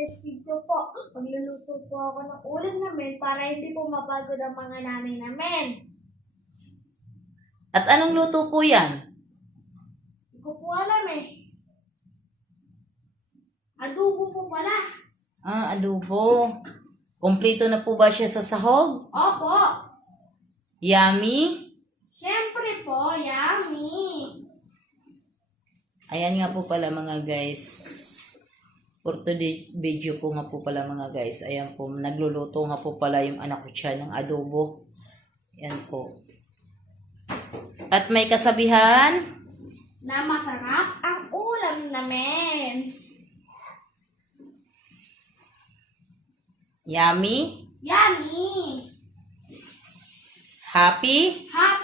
Video po, magluluto po ako ng ulam namin para hindi po mapagod ang mga nanay namin. At anong luto po yan? Hindi ko po alam eh. Adobo po pala. Adobo. Kompleto na po ba siya sa sahog? Opo. Yummy? Siyempre po, yummy. Ayan nga po pala mga guys. For today's video po nga po pala mga guys. Ayan po, nagluluto nga po pala yung anak ko siya ng adobo. Ayan po. At may kasabihan Na masarap ang ulam namin. yummy, Yummy. happy, Happy.